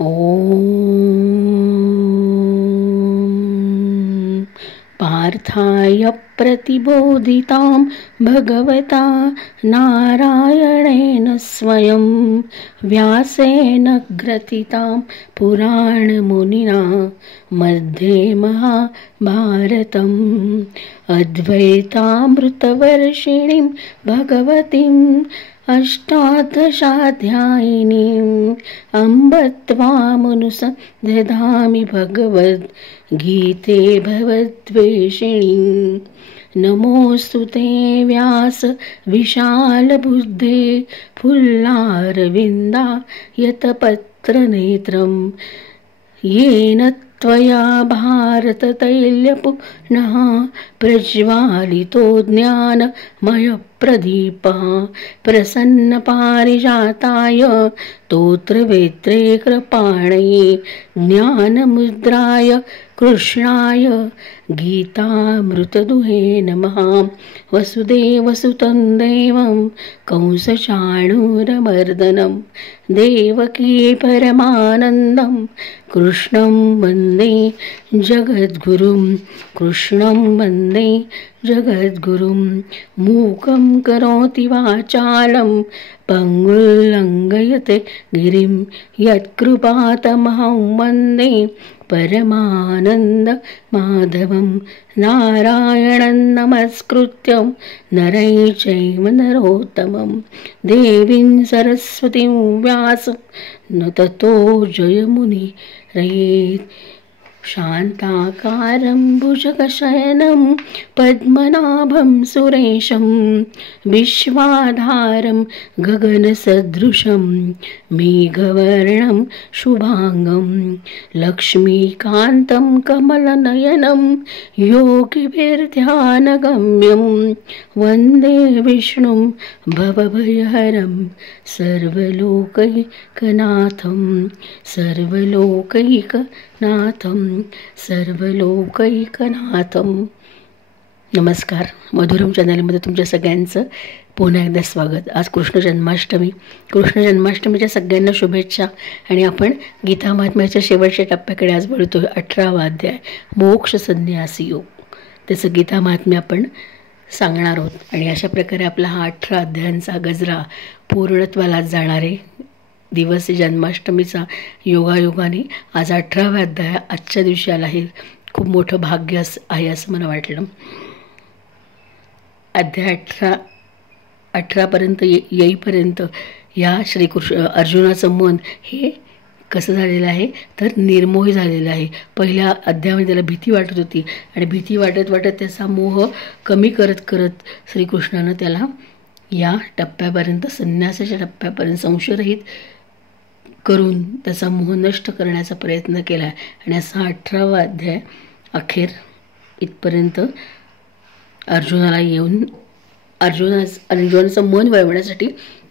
ॐ पार्थाय प्रतिबोधितां भगवता नारायणेन स्वयं व्यासेन ग्रथितां पुराणमुनिना मध्ये महाभारतम् अद्वैतामृतवर्षिणीं भगवतीम् अष्टादशाध्यायिनीम् अम्ब त्वामनुसन्धधामि भगवद्गीते भवद्वेषिणीम्। नमोऽस्तु ते व्यास विशालबुद्धे फुल्लारविन्दायतपत्रनेत्रम् येन त्वया भारततैलपुनः प्रज्वालितो ज्ञानमयप्रदीपः प्रसन्नपारिजाताय स्तोत्रवेत्रे कृपाणये ज्ञानमुद्राय कृष्णाय गीतामृतदुहे नमः। वसुदेवसुतं देवं कंसचाणूरमर्दनं देवकी परमानन्दं कृष्णं वन्दे जगद्गुरुं। कृष्णं वन्दे जगद्गुरुं। मूकं करोति वाचालं पङ्गुल्लङ्घयते गिरिं यत्कृपातमहं वन्दे परमानन्दमाधवं। नारायणं नमस्कृत्यं नरं चैव नरोत्तमं देवीं सरस्वतीं व्यासं ततो जयमुनिरयेत्। शान्ताकारं भुजगशयनं पद्मनाभं सुरेशं विश्वाधारं गगनसदृशं मेघवर्णं शुभांगं लक्ष्मीकान्तं कमलनयनं योगिभिर्ध्यानगम्यं वन्दे विष्णुं भवभयहरं सर्वलोकैकनाथं सर्वलोकैकनाथं। नमस्कार, मधुरम चॅनलमध्ये तुमच्या सगळ्यांचं पुन्हा एकदा स्वागत। आज कृष्ण जन्माष्टमीच्या सगळ्यांना शुभेच्छा। आणि आपण गीता महात्म्याच्या शेवटच्या टप्प्याकडे आज वळतोय। 18वा अध्याय मोक्ष संन्यासी योग, त्याचं गीता महात्म्य आपण सांगणार आहोत। आणि अशा प्रकारे आपला हा 18 अध्यायांचा गजरा पूर्णत्वाला जाणारे दिवस जन्माष्टमीचा योगायोगाने आज 18वा अध्याय आजच्या दिवशी आला। हे खूप मोठं भाग्य आहे असं मला वाटलं। अध्याय 18 पर्यंत येईपर्यंत या श्रीकृष्ण अर्जुनाचं मन हे कसं झालेलं आहे तर निर्मोही झालेलं आहे। पहिल्या अध्यायामध्ये त्याला भीती वाटत होती आणि भीती वाटत त्याचा मोह कमी करत श्रीकृष्णानं त्याला या टप्प्यापर्यंत, संन्यासाच्या टप्प्यापर्यंत संशयरहित करून त्याचा मोह नष्ट करण्याचा प्रयत्न केला। आणि असा 18वा अध्याय अखेर इथपर्यंत अर्जुनाला येऊन अर्जुनाचं मन वळवण्यासाठी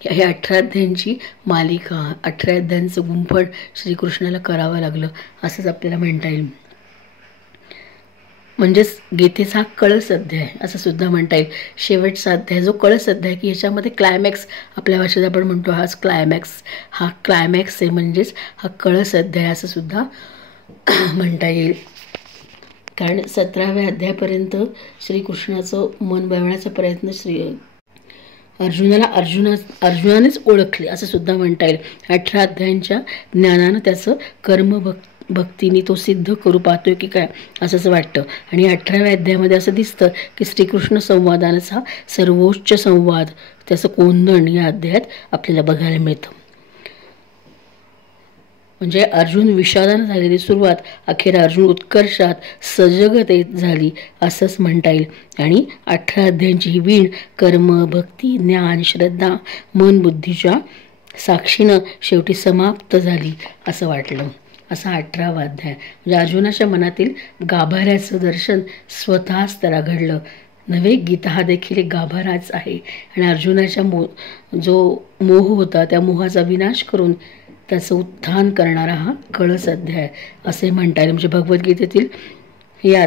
हे 18 अध्यायांची मालिका, 18 अध्यायांचं गुंफण श्रीकृष्णाला करावं लागलं असंच आपल्याला म्हणता येईल। म्हणजेच गीतेचा कळस अध्याय असं सुद्धा म्हणता येईल। शेवटचा अध्याय जो कळस अध्याय की याच्यामध्ये क्लायमॅक्स आपल्या भाषेत आपण म्हणतो, हा क्लायमॅक्स आहे, म्हणजेच हा कळस अध्याय असं सुद्धा म्हणता येईल। कारण 17व्या अध्यायापर्यंत श्रीकृष्णाचं मन वळवण्याचा प्रयत्न अर्जुनानेच ओळखले असं सुद्धा म्हणता येईल। 18 अध्यायांच्या ज्ञानानं त्याचं भक्तीने तो सिद्ध करू पाहतोय की काय असंच वाटतं। आणि 18व्या अध्यायामध्ये असं दिसतं की श्रीकृष्ण संवादाचा सर्वोच्च संवाद, त्याचं कोंदण या अध्यायात आपल्याला बघायला मिळतं। म्हणजे अर्जुन विषादानं झालेली सुरुवात अखेर अर्जुन उत्कर्षात सजगतेत झाली असंच म्हणता येईल। आणि 18 अध्यायांची ही वीण कर्म, भक्ती, ज्ञान, श्रद्धा, मन, बुद्धीच्या साक्षीनं शेवटी समाप्त झाली असं वाटलं। असा 18वा अध्याय म्हणजे अर्जुनाच्या मनातील गाभाऱ्याचं दर्शन स्वतःच त्याला घडलं नव्हे। गीता हा देखील एक गाभाराच आहे आणि अर्जुनाच्या जो मोह होता त्या मोहाचा विनाश करून त्याचं उत्थान करणारा हा कळस अध्याय असे म्हणता येईल। म्हणजे भगवद्गीतेतील या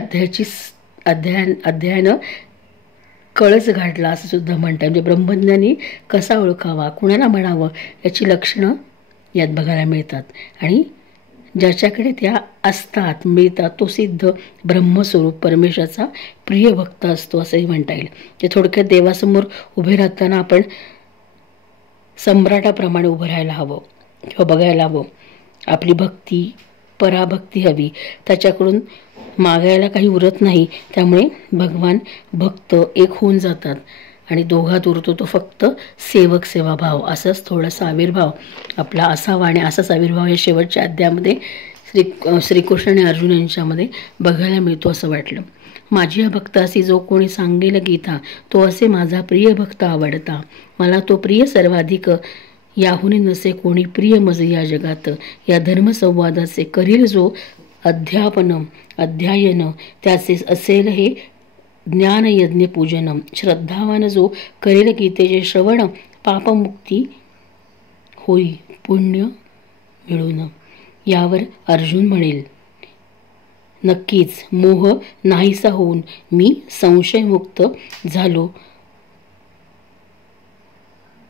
अध्यायानं कळस घातला असं सुद्धा म्हणता येईल। म्हणजे ब्रह्मज्ञानी कसा ओळखावा, कुणाला म्हणावं याची लक्षणं यात बघायला मिळतात। आणि ज्याच्याकडे त्या असतात मिळतात तो सिद्ध ब्रह्मस्वरूप परमेश्वराचा प्रिय भक्त असतो असंही म्हणता येईल. ते थोडक्यात देवासमोर उभे राहताना आपण सम्राटाप्रमाणे उभं राहायला हवं किंवा बघायला हवं. आपली भक्ती पराभक्ती हवी, त्याच्याकडून मागायला काही उरत नाही. त्यामुळे भगवान भक्त एक होऊन जातात आणि दोघात उरतो तो फक्त सेवक सेवाभाव. असंच थोडासा आविर्भाव आपला असावा आणि असाच आविर्भाव या शेवटच्या अध्यायामध्ये श्रीकृष्ण आणि अर्जुन यांच्यामध्ये बघायला मिळतो असं वाटलं. माझी भक्तासी जो कोणी सांगेल गीता, तो असे माझा प्रिय भक्त आवडता. मला तो प्रिय सर्वाधिक, याहुनी नसे कोणी प्रिय मज या जगात. या धर्मसंवादाचे करील जो अध्ययन, त्याचे असेल हे ज्ञानयज्ञ पूजन. श्रद्धावान जो करेल गीतेचे श्रवण, पापमुक्ती होई पुण्य मिळून. यावर अर्जुन म्हणेल, नक्कीच मोह नाहीसा होऊन मी संशयमुक्त झालो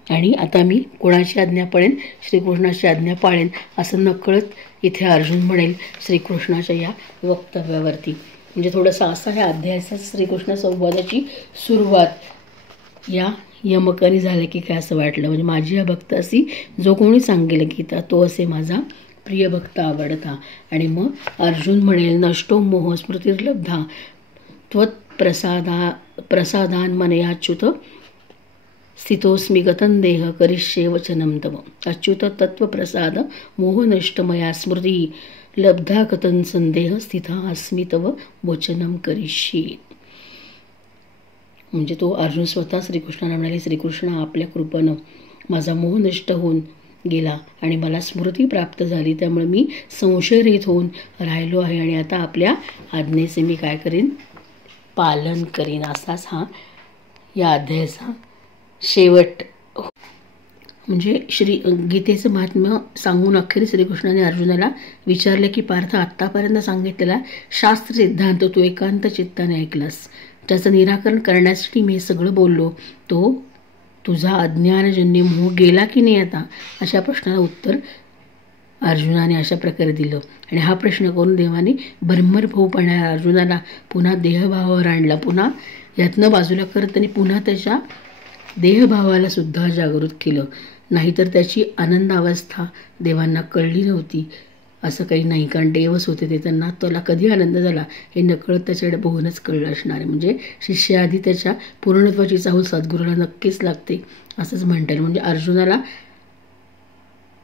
आणि आता मी कोणाची आज्ञा पाळेन, श्रीकृष्णाची आज्ञा पाळेन असं नकळत इथे अर्जुन म्हणेल श्रीकृष्णाच्या या वक्तव्यावरती. म्हणजे थोडंसं असा ह्या अध्यायाचा श्रीकृष्ण संवादाची सुरुवात या यमकाने झाले की काय असं वाटलं. म्हणजे माझी या भक्त असी जो कोणी सांगेल गीता, तो असे माझा प्रिय भक्त आवडता. आणि मग अर्जुन म्हणेल, नष्टो मोह स्मृतिर्लब्धा त्वत् प्रसादान मनयाच्युत स्थितोस्मी गतं देह करिष्ये वचनं तव. अच्युत तत्वप्रसाद मोह नष्ट मया स्मृती लब्धा कथं संदेह स्थिता अस्मी तव वचनं करिष्ये. म्हणजे तो अर्जुन स्वतः श्रीकृष्णाला म्हणाले, श्रीकृष्ण आपल्या कृपेनं माझा मोह नष्ट होऊन गेला आणि मला स्मृती प्राप्त झाली, त्यामुळे मी संशयरहित होऊन राहिलो आहे आणि आता आपल्या आज्ञेचे मी काय करीन, पालन करीन. असाच हा या अध्यायाचा शेवट. म्हणजे गीतेचं महात्म्य सांगून अखेर श्रीकृष्णाने अर्जुनाला विचारले की पार्थ, आत्तापर्यंत सांगितलेला शास्त्र सिद्धांत तू एकांत चित्ताने ऐकलास, त्याचं निराकरण करण्यासाठी मी हे सगळं बोललो, तो तुझा अज्ञानजन्य मोह गेला की नाही आता, अशा प्रश्नाला उत्तर अर्जुनाने अशा प्रकारे दिलं. आणि हा प्रश्न करून देवाने ब्रह्मर्भवपणा अर्जुनाला पुन्हा देहभावावर आणला. पुन्हा यातनं बाजूला करत त्यांनी पुन्हा त्याच्या देहभावाला सुद्धा जागृत केलं. नाहीतर त्याची आनंद अवस्था देवांना कळली नव्हती असं काही नाही, कारण देवच होते ते, त्यांना त्याला कधी आनंद झाला हे नकळत त्याच्याकडे बघूनच कळलं असणार आहे. म्हणजे शिष्याआधी त्याच्या पूर्णत्वाची चाहूल सद्गुरूला नक्कीच लागते असंच म्हणता येईल. म्हणजे अर्जुनाला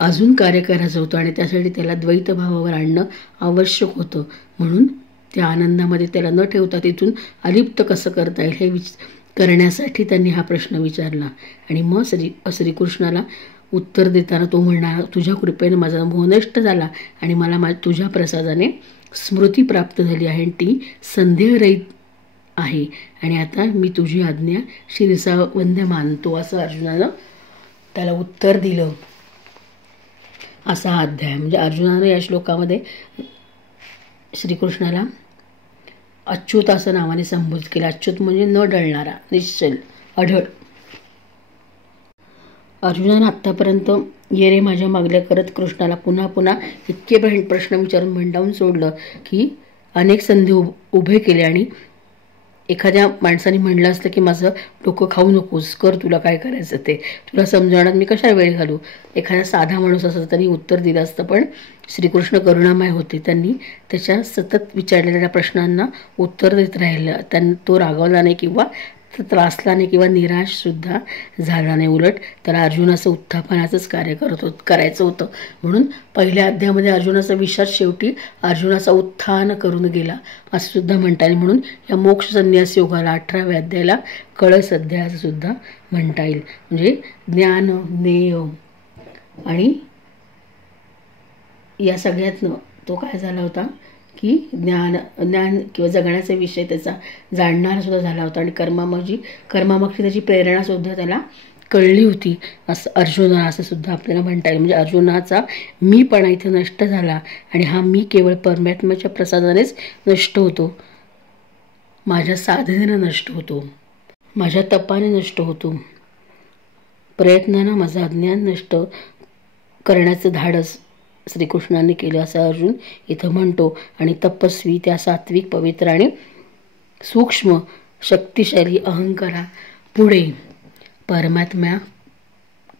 अजून कार्य करायचं होतं आणि त्यासाठी त्याला द्वैतभावावर आणणं आवश्यक होतं. म्हणून त्या आनंदामध्ये त्याला न ठेवता तिथून अलिप्त कसं करता येईल हे करण्यासाठी त्यांनी हा प्रश्न विचारला. आणि मग श्रीकृष्णाला उत्तर देताना तो म्हणणार, तुझ्या कृपेने माझा मोह नष्ट झाला आणि मला तुझ्या प्रसादाने स्मृती प्राप्त झाली आहे आणि ती संदेहरहित आहे आणि आता मी तुझी आज्ञा शिरसावंद्य मानतो असं अर्जुनानं त्याला उत्तर दिलं. असा अध्याय. म्हणजे अर्जुनानं या श्लोकामध्ये श्रीकृष्णाला अच्युत असं नावाने संबोधित केलं. अच्युत म्हणजे न डळणारा, निश्चल, अढळ. अर्जुनानं आत्तापर्यंत ये रे माझ्या मागल्या करत कृष्णाला पुन्हा पुन्हा इतके प्रश्न विचारून भंडावून सोडलं की अनेक संधी उभे केले. आणि एखाद्या माणसाने म्हणलं असतं की माझं डोकं खाऊ नकोस, कर तुला काय करायचं ते, तुला समजावण्यात मी कशा वेळ घालू, एखादा साधा माणूस असं त्यांनी उत्तर दिलं असतं. पण श्रीकृष्ण करुणामय होते, त्यांनी त्याच्या सतत विचारलेल्या प्रश्नांना उत्तर देत राहिलं. तो रागावला नाही किंवा त्रासला नाही किंवा निराशसुद्धा झाला नाही. उलट त्याला अर्जुनाचं उत्थापनाचंच कार्य करायचं होतं. म्हणून पहिल्या अध्यायामध्ये अर्जुनाचा विचार शेवटी अर्जुनाचा उत्थान करून गेला असं सुद्धा म्हणता येईल. म्हणून या मोक्ष संन्यास योगाला 18व्या अध्यायाला कळस अध्याय असं सुद्धा म्हणता येईल. म्हणजे ज्ञान, ज्ञेय आणि या सगळ्यातनं तो काय झाला होता की ज्ञान किंवा जगण्याचा विषय त्याचा जाणणारा सुद्धा झाला होता आणि कर्मामागची त्याची प्रेरणासुद्धा त्याला कळली होती असं अर्जुना असं सुद्धा आपल्याला म्हणता येईल. म्हणजे अर्जुनाचा मीपणा इथे नष्ट झाला आणि हा मी केवळ परमात्म्याच्या प्रसादानेच नष्ट होतो, माझ्या साधनेनं नष्ट होतो, माझ्या तपाने नष्ट होतो, प्रयत्नानं माझं अज्ञान नष्ट करण्याचं धाडस श्रीकृष्णाने केलं असं अर्जुन इथं म्हणतो. आणि तपस्वी त्या सात्विक पवित्र आणि सूक्ष्म शक्तिशाली अहंकारा पुढे परमात्मा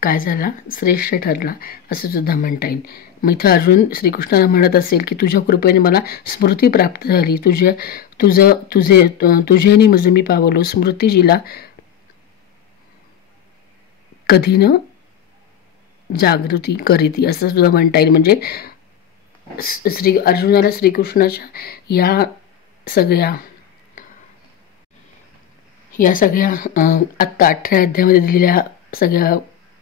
काय झाला, श्रेष्ठ ठरला असं सुद्धा म्हणता येईल. मग इथं अर्जुन श्रीकृष्णाला म्हणत असेल की तुझ्या कृपेने मला स्मृती प्राप्त झाली, तुझेनी मज मी पावलो, स्मृती जिला कधी न जागृती करीती असं सुद्धा म्हणता येईल. म्हणजे अर्जुनाला श्रीकृष्णाच्या या सगळ्या आत्ता 18 अध्यायामध्ये दिलेल्या सगळ्या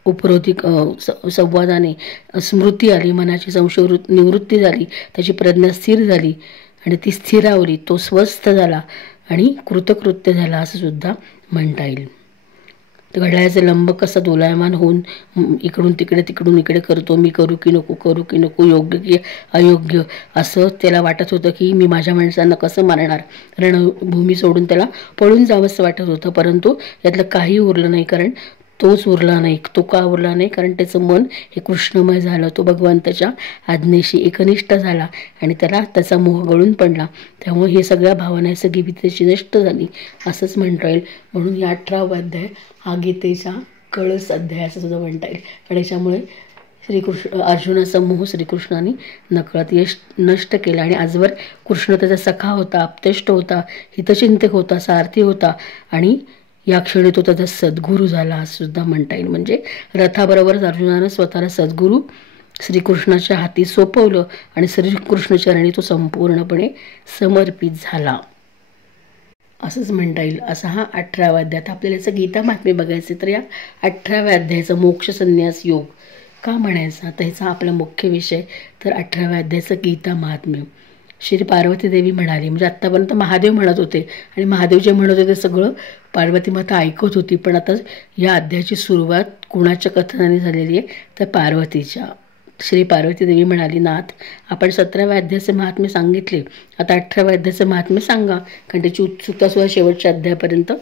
उपरोधी संवादाने स्मृती आली, मनाची संशय निवृत्ती झाली, त्याची प्रज्ञा स्थिर झाली आणि ती स्थिरावली, तो स्वस्थ झाला आणि कृतकृत्य झाला असं सुद्धा म्हणता येईल. घड्याळाचे लंब कसा दोलायमान होऊन इकडून तिकडे तिकडून इकडे करतो, मी करू की नको, योग्य की अयोग्य असं त्याला वाटत होतं की मी माझ्या माणसांना कसं मारणार, रणभूमी सोडून त्याला पळून जावंसं वाटत होतं. परंतु यातलं काही उरलं नाही, कारण तोच उरला नाही. तो का उरला नाही, कारण त्याचं मन हे कृष्णमय झालं, तो भगवंताच्या आज्ञेशी एकनिष्ठ झाला आणि त्याचा मोह गळून पडला. त्यामुळे हे सगळ्या भावना सगळी भीतीची नष्ट झाली असंच म्हणता येईल. म्हणून या 18वा अध्याय हा गीतेचा कळस अध्याय असं सुद्धा म्हणता येईल. आणि याच्यामुळे अर्जुनाचा मोह श्रीकृष्णाने नकळत नष्ट केला आणि आजवर कृष्ण त्याचा सखा होता, आप्तेष्ट होता, हितचिंतक होता, सारथी होता आणि या क्षणी तो त्याचा सद्गुरू झाला असं सुद्धा म्हणता येईल. म्हणजे रथाबरोबरच अर्जुनानं स्वतःला सद्गुरू श्रीकृष्णाच्या हाती सोपवलं आणि श्रीकृष्णचरणी तो संपूर्णपणे समर्पित झाला असंच म्हणता येईल. असा हा 18वा अध्याय. आपल्याला याचं गीता महात्म्य बघायचे तर या 18व्या अध्यायाचा मोक्ष संन्यास योग का म्हणायचा, तर ह्याचा आपला मुख्य विषय तर 18व्या अध्यायाचं गीता महात्म्य. श्री पार्वती देवी म्हणाली, म्हणजे आत्तापर्यंत महादेव म्हणत होते आणि महादेव जे म्हणत होते सगळं पार्वती माता ऐकत होती. पण आता या अध्यायाची सुरुवात कुणाच्या कथनाने झालेली आहे, तर पार्वतीच्या. श्री पार्वती देवी म्हणाली, नाथ आपण 17व्या अध्यायाचे महात्म्य सांगितले, आता 18व्या अध्यायाचं महात्म्य सांगा. कारण त्याची उत्सुकता सुद्धा शेवटच्या अध्यायापर्यंत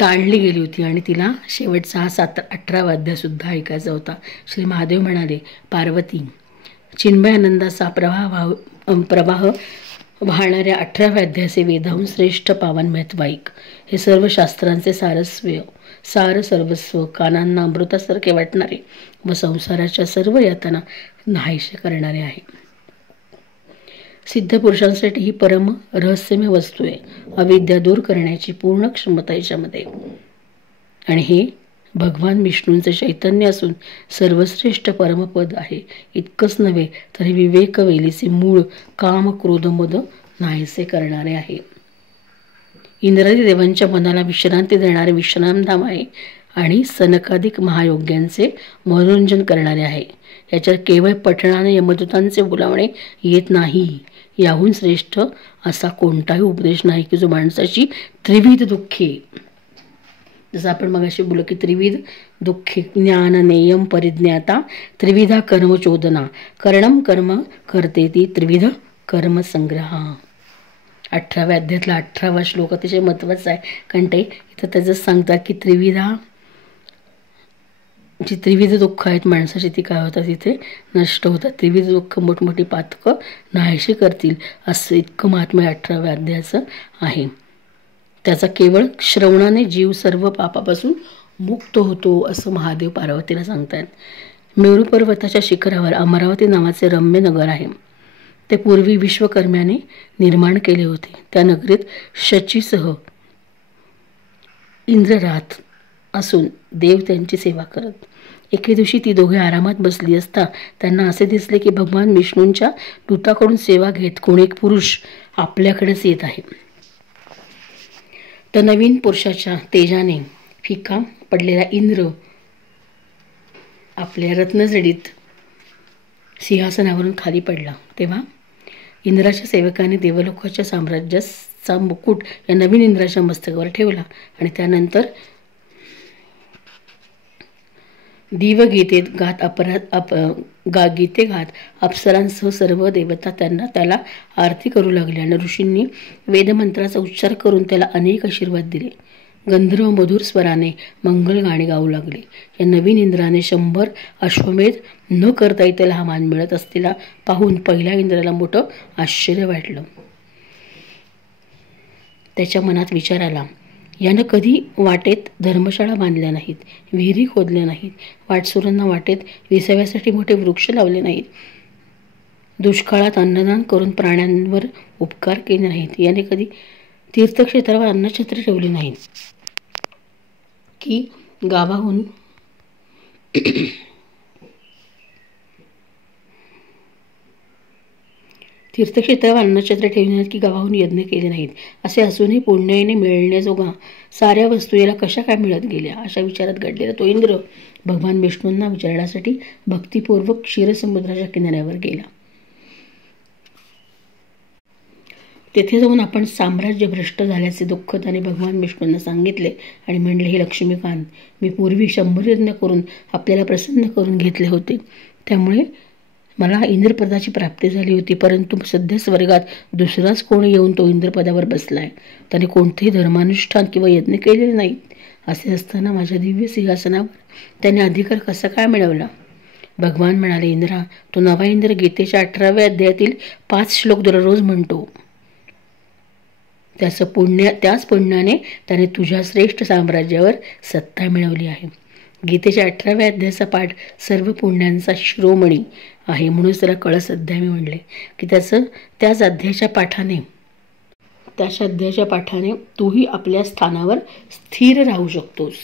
टाळली गेली होती आणि तिला शेवटचा हा 18वा अध्यायसुद्धा ऐकायचा होता. श्री महादेव म्हणाले, पार्वती चिन्मय आनंदाचा प्रवाह वाहणाऱ्या 18व्या अध्यायाचे वेदाहून श्रेष्ठ पावन महत्वाईक हे सर्व शास्त्रांचे सार सर्वस्व, कानांना अमृतासारखे वाटणारे व संसाराच्या सर्व यातना नाहीसे करणारे आहे. सिद्ध पुरुषांसाठी ही परम रहस्यमय वस्तू आहे. अविद्या दूर करण्याची पूर्ण क्षमता याच्यामध्ये आणि हे भगवान विष्णूंचे चैतन्य असून सर्वश्रेष्ठ परमपद आहे. इतकंच नव्हे तर हे विवेक वेलीचे मूळ काम क्रोध मद नाहीसे करणारे आहे. इंद्रादी देवांच्या मनाला विश्रांती देणारे विश्रामधाम आहे आणि सनकाधिक महायोग्यांचे मनोरंजन करणारे आहे. याच्यात केवळ पठणाने यमदूतांचे बोलावणे येत नाही. याहून श्रेष्ठ असा कोणताही उपदेश नाही की जो माणसाची त्रिविध दुःखे, जसं आपण मगाशी बोललो की त्रिविध दुःखे ज्ञान नेयम परिज्ञाता त्रिविधा कर्मचोदना करणम कर्म करते ती त्रिविध कर्मसंग्रह. 18व्या अध्यायातला 18वा श्लोक अतिशय महत्त्वाचा आहे. कारण ते इथं त्याचंच सांगतात की जी त्रिविध दुःख आहेत माणसाची ती काय होतात, तिथे नष्ट होतात. त्रिविध दुःख मोठमोठी पातकं नाहीशी करतील असं इतकं महात्म्य 18व्या अध्यायाचं आहे. त्याचा केवळ श्रवणाने जीव सर्व पापापासून मुक्त होतो असं महादेव पार्वतीला सांगतात. मेरू पर्वताच्या शिखरावर अमरावती नावाचे रम्य नगर आहे. ते पूर्वी विश्वकर्म्याने निर्माण केले होते. त्या नगरीत शचीसह इंद्र राहत असून देव त्यांची सेवा करत. एके दिवशी ती दोघे आरामात बसली असता त्यांना असे दिसले की भगवान विष्णूंच्या दूताकडून सेवा घेत कोणी एक पुरुष आपल्याकडेच येत आहे. तर नवीन पुरुषाच्या तेजाने फिका पडलेला इंद्र आपल्या रत्नजडीत सिंहासनावरून खाली पडला. तेव्हा इंद्राच्या सेवकाने देवलोकाच्या साम्राज्याचा मुकुट या नवीन इंद्राच्या मस्तकावर ठेवला आणि त्यानंतर दिवगीतेत गीते घात अप्सरांसह सर्व देवता त्याला आरती करू लागले आणि ऋषींनी वेदमंत्राचा उच्चार करून त्याला अनेक आशीर्वाद दिले. गंधर्व मधुर स्वराने मंगल गाणे गाऊ लागले. या नवीन इंद्राने 100 अश्वमेध न करता त्याला हा मान मिळत असलेला पाहून पहिल्या इंद्राला मोठं आश्चर्य वाटलं. त्याच्या मनात विचार आला, यानं कधी वाटेत धर्मशाळा बांधल्या नाहीत, विहिरी खोदल्या नाहीत, वाटसुरांना वाटेत विसाव्यासाठी मोठे वृक्ष लावले नाहीत, दुष्काळात अन्नदान करून प्राण्यांवर उपकार केले नाहीत, याने कधी तीर्थक्षेत्रावर अन्नछत्र ठेवले नाहीत, की गावाहून तीर्थक्षेत्रावर अन्नछत्र ठेवले नाहीत की गावाहून यज्ञ केले नाहीत. असे असूनही पुण्याने मिळण्याजोगा साऱ्या वस्तू याला कशा काय मिळत गेल्या, अशा विचारात घडलेला तो इंद्र भगवान विष्णूंना विचारण्यासाठी भक्तिपूर्वक क्षीरसमुद्राच्या किनाऱ्यावर गेला. तेथे जाऊन आपण साम्राज्य भ्रष्ट झाल्याचे दुःख त्याने भगवान विष्णूंना सांगितले आणि म्हणले, हे लक्ष्मीकांत, मी पूर्वी 100 यज्ञ करून आपल्याला प्रसन्न करून घेतले होते, त्यामुळे मला इंद्रपदाची प्राप्ती झाली होती. परंतु सध्या स्वर्गात दुसराच कोणी येऊन तो इंद्रपदावर बसलाय. त्याने कोणतेही धर्मानुष्ठान किंवा यज्ञ केलेले नाहीत. असे असताना माझ्या दिव्य सिंहासनावर त्याने अधिकार कसा काय मिळवला? भगवान म्हणाले, इंद्रा, तो नवा इंद्र गीतेच्या 18व्या अध्यायातील 5 श्लोक दररोज म्हणतो. त्याच पुण्याने त्याने तुझ्या श्रेष्ठ साम्राज्यावर सत्ता मिळवली आहे. गीतेच्या 18व्या अध्यायाचा पाठ सर्व पुण्यांचा शिरोमणी आहे, म्हणूनच त्याला कळस अध्याय मी म्हणले, की त्याच अध्यायाच्या पाठाने तूही आपल्या स्थानावर स्थिर राहू शकतोस.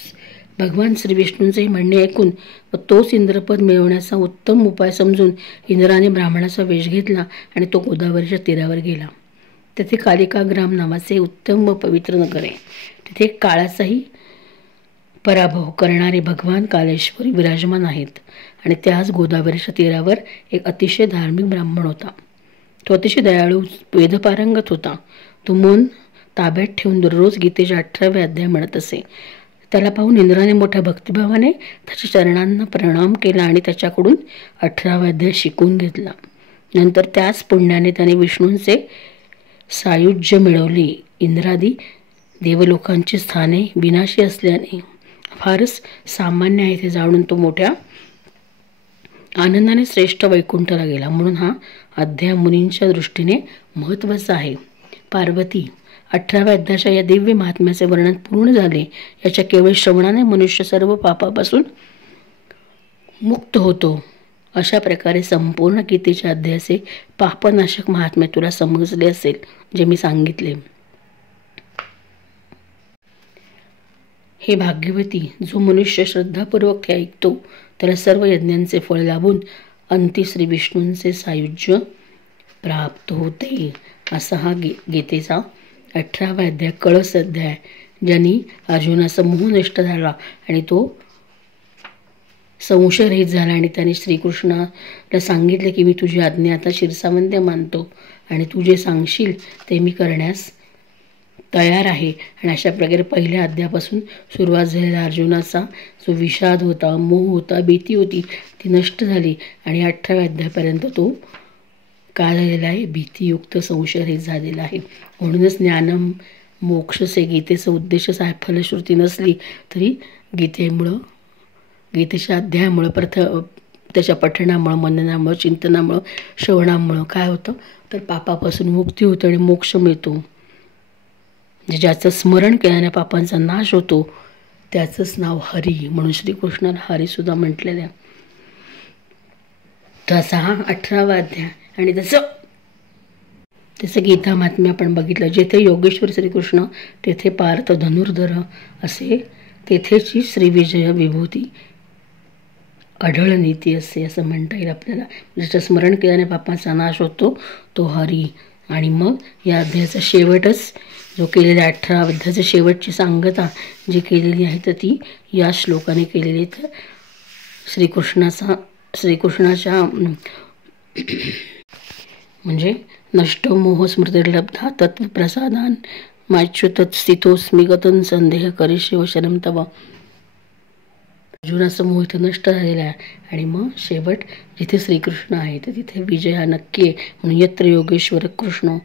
भगवान श्री विष्णूंचे म्हणणे ऐकून व तोच इंद्रपद मिळवण्याचा उत्तम उपाय समजून इंद्राने ब्राह्मणाचा वेश घेतला आणि तो गोदावरीच्या तीरावर गेला. तेथे कालिका ग्राम नावाचे उत्तम व पवित्र नगर आहे. तिथे काळाचाही पराभव करणारे भगवान कालेश्वर विराजमान आहेत आणि त्याच गोदावरीच्या तीरावर एक अतिशय धार्मिक ब्राह्मण होता. तो अतिशय दयाळू वेदपारंगत होता. तो मन ताब्यात ठेवून दररोज गीतेच्या 18व्या अध्याय म्हणत असे. त्याला पाहून इंद्राने मोठ्या भक्तिभावाने त्याच्या चरणांना प्रणाम केला आणि त्याच्याकडून 18वा अध्याय शिकून घेतला. नंतर त्याच पुण्याने त्याने विष्णूंचे सायुज्य मिळवले. इंद्रादी देवलोकांची स्थाने विनाशी असल्याने फारच सामान्य आहे ते जाणून तो मोठ्या आनंदाने श्रेष्ठ वैकुंठाला गेला. म्हणून हा अध्याय मुनींच्या दृष्टीने महत्त्वाचा आहे. पार्वती, 18व्या अध्यायाच्या या दिव्य महात्म्याचे वर्णन पूर्ण झाले. याच्या केवळ श्रवणाने मनुष्य सर्व पापापासून मुक्त होतो. अशा प्रकारे संपूर्ण गीतेच्या अध्यायाचे पापनाशक महात्म्य तुला समजले असेल, जे मी सांगितले. हे भाग्यवती, जो मनुष्य श्रद्धापूर्वक ते ऐकतो त्याला सर्व यज्ञांचे फळ लाभून अंती श्री विष्णूंचे सायुज्य प्राप्त होते. असा हा गीतेचा 18वा अध्याय कळस अध्याय, ज्यांनी अर्जुनाचा मोह नष्ट झाला आणि तो संशयरहित झाला आणि त्याने श्रीकृष्णाला सांगितले की मी तुझी आज्ञा आता शिरसावंत मानतो आणि तू जे सांगशील ते मी करण्यास तयार आहे. आणि अशा प्रकारे पहिल्या अध्यायापासून सुरुवात झालेला अर्जुनाचा जो विषाद होता, मोह होता, भीती होती, ती नष्ट झाली आणि 18व्या अध्यायापर्यंत तो काय झालेला आहे? भीतीयुक्त संशयरहित झालेला आहे. म्हणूनच ज्ञानम मोक्षसे गीतेचा उद्देशच आहे. फलश्रुती नसली तरी गीतेच्या अध्यायामुळं त्याच्या पठणामुळं, मननामुळं, चिंतनामुळं, श्रवणामुळं काय होतं तर पापापासून मुक्ती होते आणि मोक्ष मिळतो. ज्याचं स्मरण केल्याने पापांचा नाश होतो त्याचंच नाव हरी, म्हणून श्रीकृष्णाला हरीसुद्धा म्हटलेलं आहे. तर असा हा 18वा अध्याय आणि त्याचं गीता महात्म्य आपण बघितलं. जेथे योगेश्वर श्रीकृष्ण तेथे पार्थ धनुर्धर असे, तेथेची श्रीविजय विभूती अढळ नीती असे असं म्हणता येईल आपल्याला. ज्याचं स्मरण केल्याने पापांचा नाश होतो तो हरी. आणि मग या अध्यायाचा शेवटच जो केलेला 18 अध्यायाची शेवटची सांगता जी केलेली आहे तर ती या श्लोकाने केलेली. तर श्रीकृष्णाच्या म्हणजे नष्ट मोह स्मृतिर्लब्धा तत्वप्रसादान माच्युत स्थितोस्मी गतन संदेह करिष्ये वशनं तव. अर्जुनाचा मोह इथं नष्ट झालेला आहे आणि मग शेवट जिथे श्रीकृष्ण आहे तर तिथे विजय हा नक्की आहे. म्हणून यत्र योगेश्वर कृष्ण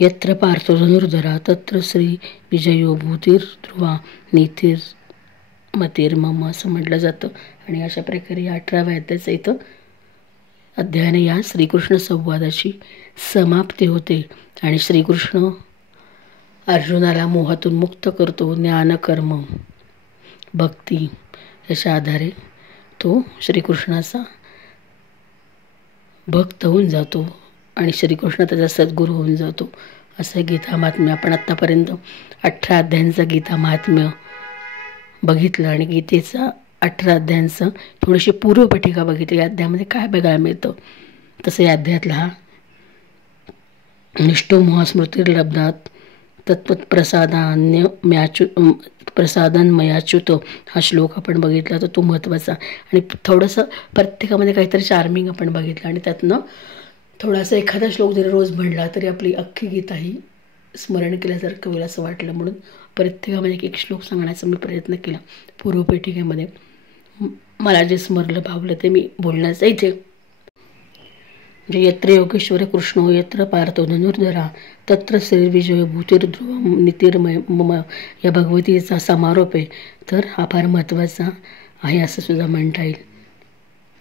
यत्र पार्थो धनुर्धरा तत्र श्री विजयो भूतिर्ध्रुवा नीतिर्मतिर्मम असं म्हटलं जातं. आणि अशा प्रकारे या 18व्या अध्यायाचं इथं अध्यायाने या श्रीकृष्ण संवादाची समाप्ती होते. आणि श्रीकृष्ण अर्जुनाला मोहातून मुक्त करतो. ज्ञान, कर्म, भक्ती याच्या आधारे तो श्रीकृष्णाचा भक्त होऊन जातो आणि श्रीकृष्ण त्याचा सद्गुरू होऊन जातो. असं गीता महात्म्य आपण आत्तापर्यंत 18 अध्यायांचं गीता महात्म्य बघितलं आणि गीतेचा 18 अध्यायांचं थोडीशी पूर्वपटिका बघितली. या अध्यायामध्ये काय बघायला मिळतं तसं या अध्यायातला हा निष्ठो मोहस्मृतिर्लब्धात प्रसादान्मयाच्युत हा श्लोक आपण बघितला तर तो महत्त्वाचा. आणि थोडंसं प्रत्येकामध्ये काहीतरी चार्मिंग आपण बघितलं आणि त्यातनं थोडासा एखादा श्लोक जरी रोज म्हणला तरी आपली अख्खी गीता ही स्मरण केल्यासारखं होईल असं वाटलं. म्हणून प्रत्येकामध्ये एक श्लोक सांगण्याचा मी प्रयत्न केला पूर्वपीठिकेमध्ये. मला जे स्मरलं भावलं ते मी बोलण्याचं इथे. म्हणजे यत्र योगेश्वर कृष्णो यत्र पार्थो धनुर्धरा तत्र श्रीविजय भूतिर्ध्रुव नीतिर्मय मम या भगवतीचा समारोप आहे. तर हा फार महत्त्वाचा आहे असं सुद्धा म्हणता येईल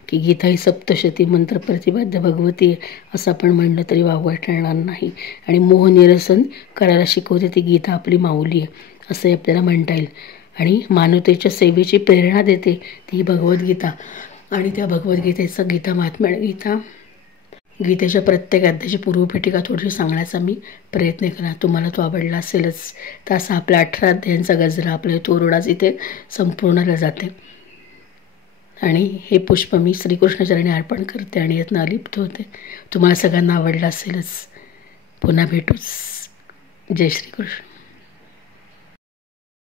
की गीता ही सप्तशती मंत्र प्रतिपाद्य भगवती आहे असं आपण म्हणलं तरी वावगं ठरणार नाही. आणि मोहनिरसन करायला शिकवते ती गीता आपली माऊली आहे असंही आपल्याला म्हणता येईल. आणि मानवतेच्या सेवेची प्रेरणा देते ती भगवद्गीता. आणि त्या भगवद्गीतेचं गीता महात्म्य गीतेच्या प्रत्येक अध्यायाची पूर्वपीठिका थोडीशी सांगण्याचा मी प्रयत्न केला. तुम्हाला तो आवडला असेलच. तर असा आपल्या 18 अध्यायांचा गजरा आपल्या तोरडाच इथे संपूर्णला जाते. आणि हे पुष्प मी श्रीकृष्णाचरणी अर्पण करते आणि यातनं अलिप्त होते. तुम्हाला सगळ्यांना आवडलं असेलच. पुन्हा भेटूच. जय श्रीकृष्ण.